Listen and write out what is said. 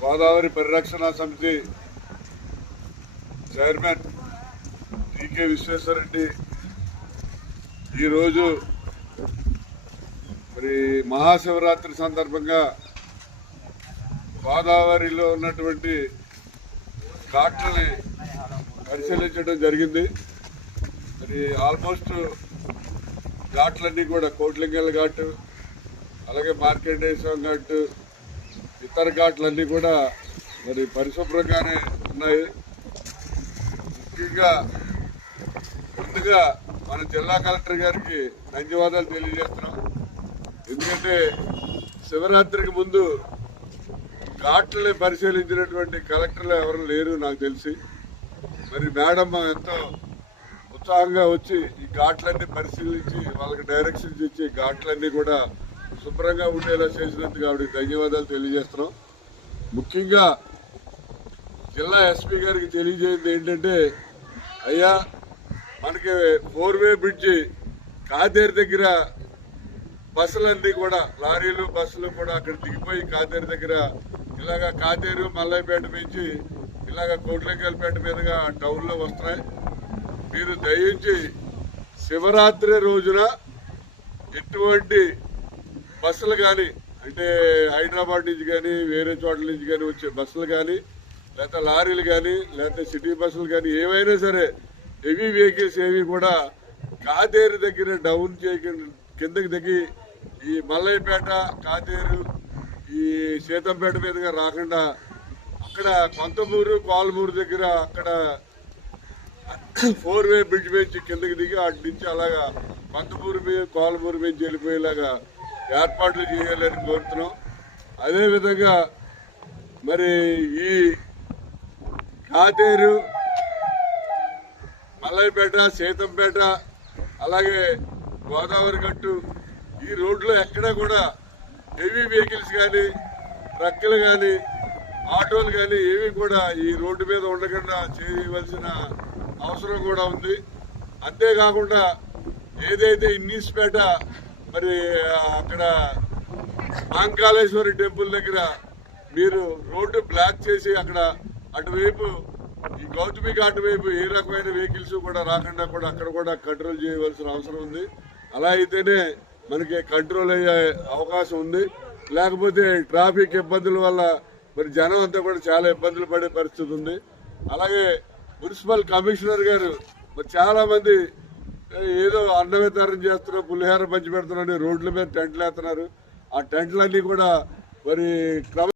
గోదావరి పరిరక్షణ సమితి చైర్మన్ టీకే విశ్వేశ్వరరెడ్డి ఈరోజు మరి మహాశివరాత్రి సందర్భంగా గోదావరిలో ఉన్నటువంటి ఘాట్లని పరిశీలించడం జరిగింది. మరి ఆల్మోస్ట్ ఘాట్లన్నీ కూడా కోట్లింగల్ ఘాటు, అలాగే మార్కండేశ్వరం ఘాటు, ఇతర ఘాట్లన్నీ కూడా మరి పరిశుభ్రంగానే ఉన్నాయి. ముఖ్యంగా ముందుగా మన జిల్లా కలెక్టర్ గారికి ధన్యవాదాలు తెలియజేస్తున్నాం. ఎందుకంటే శివరాత్రికి ముందు ఘాట్లని పరిశీలించినటువంటి కలెక్టర్లు ఎవరు లేరు నాకు తెలిసి. మరి మేడం ఎంతో ఉత్సాహంగా వచ్చి ఈ ఘాట్లన్నీ పరిశీలించి వాళ్ళకి డైరెక్షన్స్ ఇచ్చి ఘాట్లన్నీ కూడా శుభ్రంగా ఉండేలా చేసినందుకు ఆవిడకి ధన్యవాదాలు తెలియజేస్తున్నాం. ముఖ్యంగా జిల్లా ఎస్పీ గారికి తెలియజేయండి ఏంటంటే, అయ్యా మనకి 4-వే బ్రిడ్జి కాదేరు దగ్గర బస్సులన్నీ కూడా లారీలు బస్సులు కూడా అక్కడ దిగిపోయి కాదేరు దగ్గర ఇలాగా కాదేరు మల్లయ్యపేట నుంచి ఇలాగ కోట్లింగల్పేట మీదుగా టౌన్లో వస్తున్నాయి. మీరు దయించి శివరాత్రి రోజున ఎటువంటి బస్సులు కానీ, అంటే హైదరాబాద్ నుంచి కానీ వేరే చోట్ల నుంచి కానీ వచ్చే బస్సులు కానీ, లేకపోతే లారీలు కానీ, లేకపోతే సిటీ బస్సులు కానీ, ఏవైనా సరే హెవీ వెహికల్స్ ఏవి కూడా కాదేరు దగ్గర డౌన్ కిందకి దిగి ఈ మల్లయ్యపేట, కాదేరు, ఈ సీతంపేట మీదుగా రాకుండా అక్కడ కొంతమూరు కోలమూరు దగ్గర అక్కడ 4-వే బ్రిడ్జ్ నుంచి కిందకి దిగి అటు నుంచి అలాగా కొంతమూరు మీద కోలమూరు మీద వెళ్ళిపోయేలాగా ఏర్పాట్లు చేయాలని కోరుతున్నాం. అదేవిధంగా మరి ఈ కాదేరు, మల్లయ్యపేట, సీతంపేట, అలాగే గోదావరి గట్టు ఈ రోడ్లో ఎక్కడా కూడా హెవీ వెహికల్స్ కానీ, ట్రక్కులు కానీ, ఆటోలు కానీ ఏవి కూడా ఈ రోడ్డు మీద ఉండకుండా చేయవలసిన అవసరం కూడా ఉంది. అంతేకాకుండా ఏదైతే ఇన్నీస్పేట మరి అక్కడ మాంకాళేశ్వరి టెంపుల్ దగ్గర మీరు రోడ్డు బ్లాక్ చేసి అక్కడ అటువైపు ఈ గౌతమి ఘాట్ వైపు ఏ రకమైన వెహికల్స్ కూడా రాకుండా కూడా అక్కడ కూడా కంట్రోల్ చేయవలసిన అవసరం ఉంది. అలా అయితేనే మనకి కంట్రోల్ అయ్యే అవకాశం ఉంది. లేకపోతే ట్రాఫిక్ ఇబ్బందుల వల్ల మరి జనం అంతా కూడా చాలా ఇబ్బందులు పడే పరిస్థితి ఉంది. అలాగే మున్సిపల్ కమిషనర్ గారు మరి చాలా మంది ఏదో అన్న వితరణ చేస్తున్నారు, పులిహార పంచి పెడుతున్నారు, రోడ్ల మీద టెంట్లు వేస్తున్నారు. ఆ టెంట్లన్నీ కూడా మరి